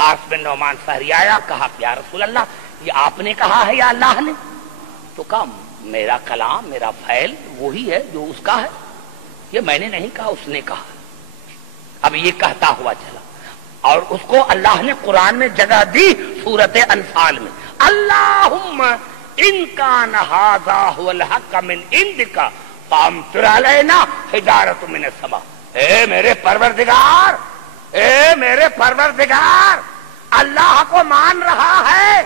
خاص بن نعمان فہری آیا, کہا یا رسول اللہ یہ آپ نے کہا ہے یا اللہ نے؟ تو کہا میرا کلام, میرا فعل وہی ہے جو اس کا ہے, یہ میں نے نہیں کہا, اس نے کہا. اب یہ کہتا ہوا چلا اور اس کو اللہ نے قرآن میں جگہ دی سورۃ انفال میں, اللہم ان کان ھذا ھو الحق من عندک فامطر علینا حجارۃ من السماء. اے میرے پروردگار, اے میرے پروردگار, اللہ کو مان رہا ہے,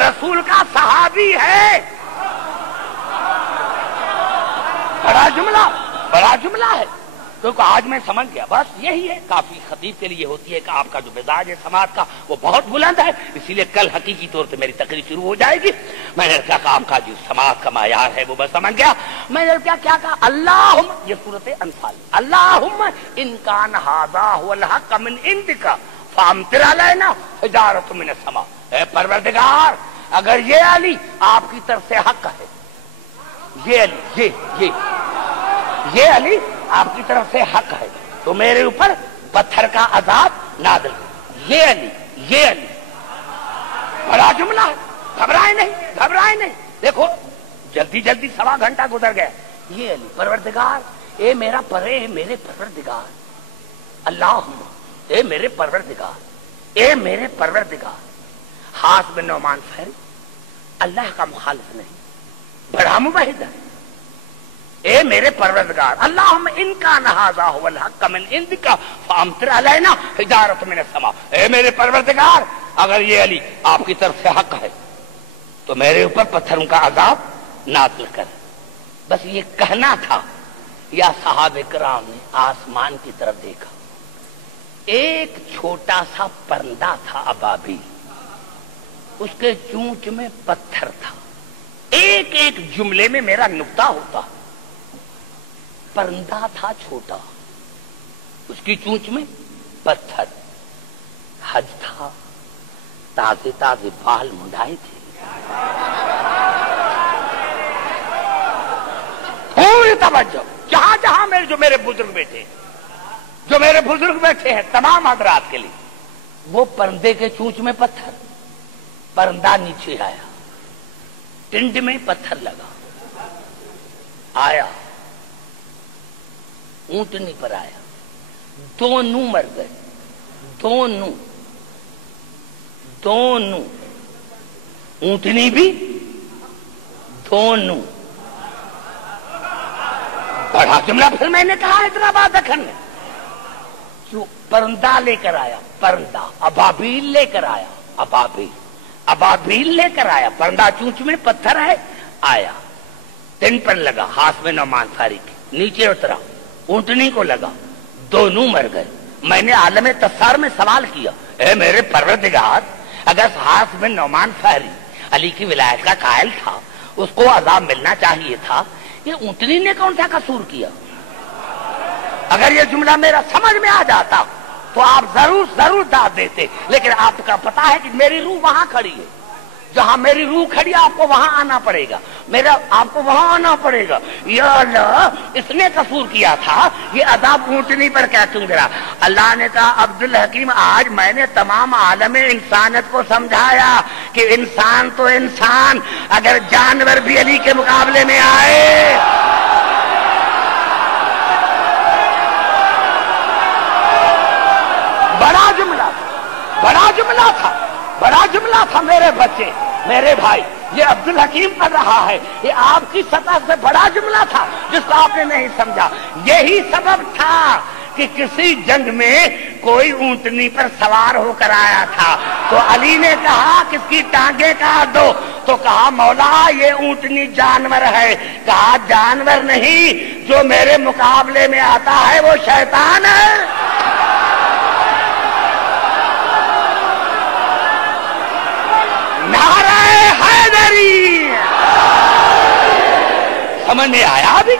رسول کا صحابی ہے. بڑا جملہ ہے, کیونکہ آج میں سمجھ گیا بس یہی ہے کافی. خطیب کے لیے ہوتی ہے کہ آپ کا جو مزاج ہے سماعت کا وہ بہت بلند ہے, اسی لیے کل حقیقی طور سے میری تقریر شروع ہو جائے گی. میں نے کہا کہ آپ کا جو سماعت کا معیار ہے وہ میں سمجھ گیا. میں نے کیا کہا, اللہم, یہ سورۃ انفال, اللہم ان کان ھذا ھو الحق من عندک فامطر علینا حجارۃ من السماء. اے پروردگار اگر یہ علی آپ کی طرف سے حق ہے, یہ علی یہ علی آپ کی طرف سے حق ہے تو میرے اوپر پتھر کا عذاب نازل. یہ علی بڑا جملہ ہے, گھبرائے نہیں. دیکھو جلدی سوا گھنٹہ گزر گیا. یہ علی پروردگار, اے میرے پروردگار, اللہم, اے میرے پروردگار. خاص بن نعمان فہری اللہ کا مخالف نہیں, بڑا مباحث ہے. اے میرے پروردگار, اللہم ان کان ھذا ھو الحق من عندک فامطر علینا حجارۃ من السماء. اے میرے پروردگار اگر یہ علی آپ کی طرف سے حق ہے تو میرے اوپر پتھروں کا عذاب نازل کر. بس یہ کہنا تھا. یا صحابہ کرام نے آسمان کی طرف دیکھا, ایک چھوٹا سا پرندہ تھا ابابیل, اس کے چونچ میں پتھر تھا. ایک جملے میں میرا نقطہ ہوتا, پرندہ تھا چھوٹا, اس کی چونچ میں پتھر, حج تھا, تازے بال منڈائے تھے. پوری توجہ, جہاں میرے بزرگ بیٹھے ہیں تمام حضرات کے لیے, وہ پرندے کے چونچ میں پتھر, پرندہ نیچے آیا, ٹنڈ میں پتھر لگا, آیا اونٹنی پر آیا, دونوں مر گئے, دونوں اونٹنی بھی, دونوں. بڑا جملہ. پھر میں نے کہا اتنا بات رکھن میں جو پرندہ لے کر آیا, پرندہ ابابیل لے کر آیا, ابابیل لے کر آیا, پرندہ چونچ میں پتھر ہے, آیا تن پر لگا, ہاتھ میں نعمان فہری کے نیچے اترا, اونٹنی کو لگا, دونوں مر گئے. میں نے عالم تسار میں سوال کیا, اے میرے پروردگار اگر ہاتھ میں نعمان فہری علی کی ولایت کا قائل تھا, اس کو عذاب ملنا چاہیے تھا, یہ اونٹنی نے کون سا قصور کیا؟ اگر یہ جملہ میرا سمجھ میں آ جاتا تو آپ ضرور داد دیتے, لیکن آپ کا پتا ہے کہ میری روح وہاں کھڑی ہے, جہاں میری روح کھڑی آپ کو وہاں آنا پڑے گا, آپ کو وہاں آنا پڑے گا. یا اللہ اس نے قصور کیا تھا, یہ عذاب اونٹنی پر کیا کیوں گرا؟ اللہ نے کہا عبدالحکیم آج میں نے تمام عالم انسانیت کو سمجھایا کہ انسان تو انسان, اگر جانور بھی علی کے مقابلے میں آئے بڑا جملہ تھا میرے بچے, میرے بھائی. یہ عبدالحکیم پڑھ رہا ہے, یہ آپ کی سطح سے بڑا جملہ تھا جس کو آپ نے نہیں سمجھا. یہی سبب تھا کہ کسی جنگ میں کوئی اونٹنی پر سوار ہو کر آیا تھا تو علی نے کہا کس کی ٹانگیں کاٹ دو, تو کہا مولا یہ اونٹنی جانور ہے. کہا جانور نہیں, جو میرے مقابلے میں آتا ہے وہ شیطان ہے. نعرہ حیدری. سمجھ میں آیا ابھی؟